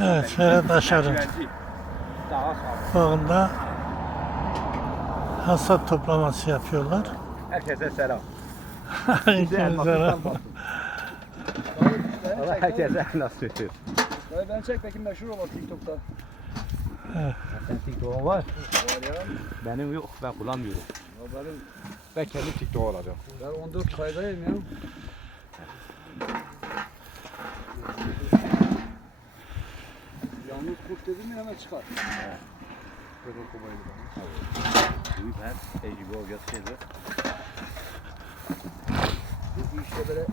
Evet, Ferhat Aşar'ın bağında hasat toplaması yapıyorlar. Herkese selam. Hepinize merhaba. Allah herkese nasıl ediyor. Dayı ben çek bakayım meşhur olur TikTok'ta. Sen TikTok'un var. Var ya. Benim yok. Ben kullanmıyorum. ya benim, Ben kendi TikTok olacağım. ben 14 kaydayım ya. Dedim hemen çıkar. Böyle kobaydı bana. Büyük hem tecrübe olacak şeyler. Bu işte böyle